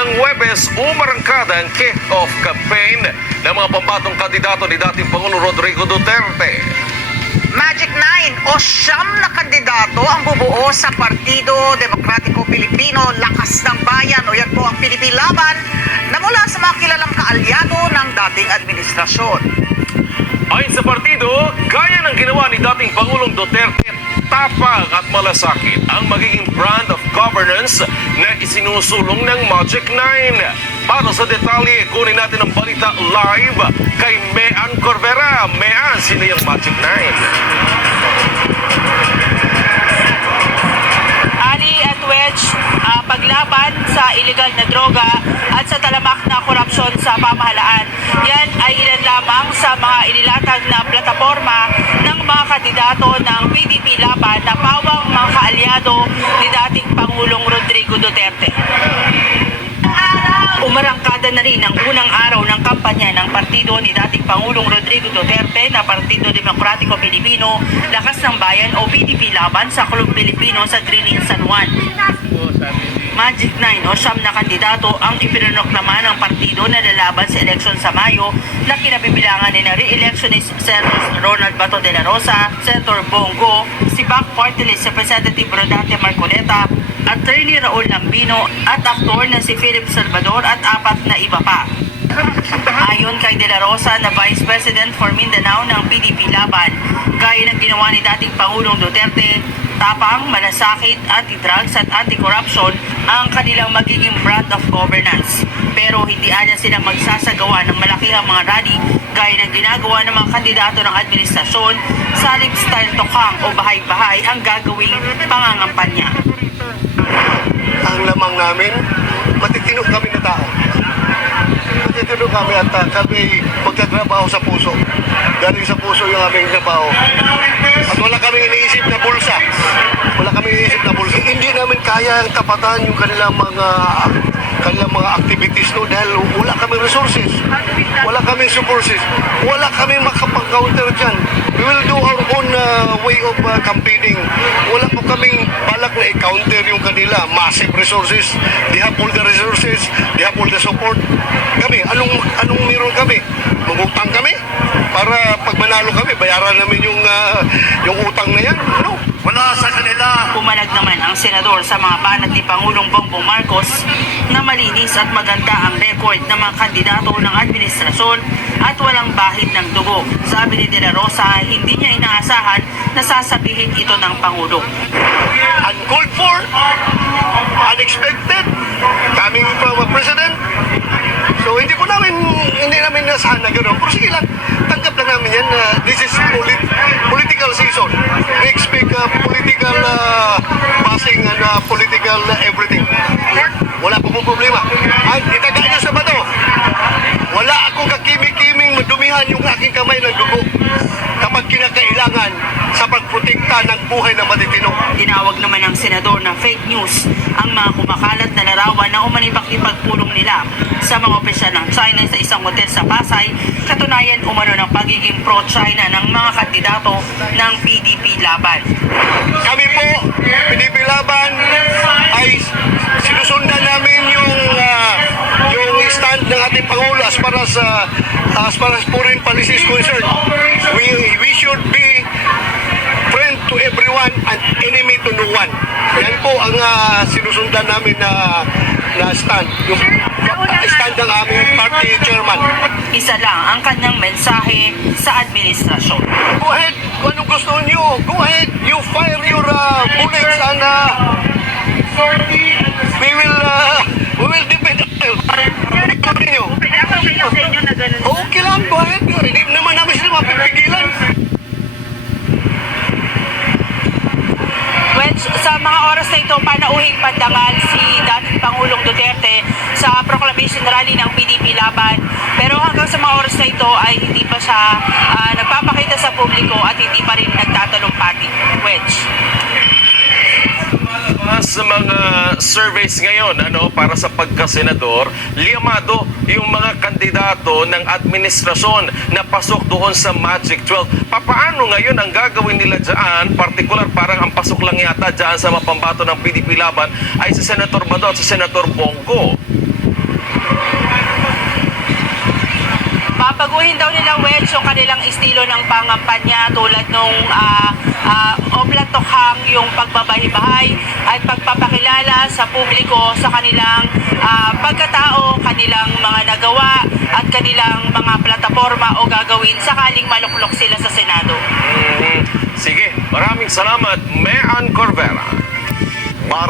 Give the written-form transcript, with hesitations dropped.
ng Huwebes, umarangkada ang kick-off campaign ng mga pambatong kandidato ni dating Pangulong Rodrigo Duterte. Magic 9 o siyam na kandidato ang bubuo sa Partido Demokratiko Pilipino, Lakas ng Bayan o yan po ang Pilipilaban na mula sa mga kilalang kaalyado ng dating administrasyon. Ayon sa partido, gaya ng ginawa ni dating Pangulong Duterte, tapang at malasakit ang magiging brand of governance na isinusulong ng Magic 9. Para sa detalye, kunin natin ang balita live kay Mean Corvera. Mean, sino yung Magic 9? Ali at Wedge, paglaban sa iligal na droga at sa talamak na korupsyon sa pamahalaan. Yan ay ilan lamang sa mga inilatag na plataforma ng mga kandidato ng PDP Laban na pawang mga kaalyado ni dating Pangulong Rodrigo Duterte. Umarangkada na rin ang unang araw ng kampanya ng partido ni dating Pangulong Rodrigo Duterte na Partido Demokratiko Pilipino, Lakas ng Bayan o PDP Laban sa Club Pilipino sa Green Hills, San Juan. Magic 9 o siyam na kandidato ang ipinoproklama ng partido na lalaban sa eleksyon sa Mayo na kinabibilangan ni na re-electionist Senator Ronald Bato de la Rosa, Senator Bongo, si Bac Party List Representative Rodante Marcoleta, Attorney Raul Lambino at aktor na si Philip Salvador at apat na iba pa. Ayon kay De La Rosa na Vice President for Mindanao ng PDP Laban, gaya ng ginawa ni dating Pangulong Duterte, tapang, malasakit, anti-drugs at anti-corruption ang kanilang magiging brand of governance. Pero hindi anya silang magsasagawa ng malakihang mga rally gaya ng ginagawa ng mga kandidato ng administrasyon sa lifestyle tokang o bahay-bahay ang gagawing pangangampanya. Ang lamang namin, matitino kami na tao. Matitino kami at kami magtatrabaho sa puso. Galing sa puso yung aming trabaho. At wala kaming iniisip na bulsa. Wala kaming iniisip na bulsa. Hindi namin kaya ang tapatan yung kanilang mga activities no dahil wala kaming resources. Wala kaming supports. Wala kaming makapag-counter dyan. We will do our own way of campaigning. Wala po kaming balak na i-counter yung kanila. Massive resources. They have all the resources. They have all the support. Kami, anong meron kami? Magutang kami? Para pag manalo kami, bayaran namin yung utang na yan? No. Wala sa kanila. Pumalag naman ang senador sa mga banat ni Pangulong Bongbong Marcos na malinis at maganda ang record ng mga kandidato ng administrasyon at walang bahid ng dugo. Sabi ni De La Rosa, hindi niya inaasahan na sasabihin ito ng Pangulo. Uncalled for, unexpected, coming from a president. So hindi namin nasahan na gano'n. Pero sige lang, tanggap lang namin yan. This is political season. We expect political passing and political everything. Wala po pong problema. At itaga nyo sa bato. Wala akong kakimik-kiming madumihan yung aking kamay ng dugo kapag kinakailangan sa pagprotekta ng buhay ng matitino. Tinawag naman ng senador na fake news ang mga kumakalat na larawan na umanipakipagpulong nila sa mga opisyal ng China sa isang hotel sa Pasay, katunayan umano ng pagiging pro-China ng mga kandidato ng PDP Laban. Kami po, PDP Laban, ay sinusundan namin yung stand ng ating Pangulo as far as foreign policy is concerned. We should be friend to everyone and enemy to no one. Yan po ang sinusundan namin na stand. Yung stand ng aming party chairman. Isa lang ang kanyang mensahe sa administrasyon. Go ahead, kung anong gusto nyo, go ahead, you fire your bullets and we will defend ourselves. Okay lang, go ahead. Hindi naman namin sila mapipigilan. Sa mga oras na ito, panauhing pandangal si dating Pangulong Duterte sa proclamation rally ng PDP Laban. Pero hanggang sa mga oras na ito ay hindi pa siya nagpapakita sa publiko at hindi pa rin nagtatalumpati. Wedge. Sa mga surveys ngayon para sa pagkasenador, liyamado yung mga kandidato ng administrasyon na pasok doon sa Magic 12. Paano ngayon ang gagawin nila dyan? Partikular, parang ang pasok lang yata dyan sa mapambato ng PDP Laban ay si Senator Bato at si Senator Bongo. baguhin daw nila Wedge yung kanilang estilo ng pangampanya tulad nung oblatokhang yung pagbabahay-bahay at pagpapakilala sa publiko sa kanilang pagkatao, kanilang mga nagawa at kanilang mga plataforma o gagawin sakaling maluklok sila sa Senado. Sige, maraming salamat, Mean Corvera. Para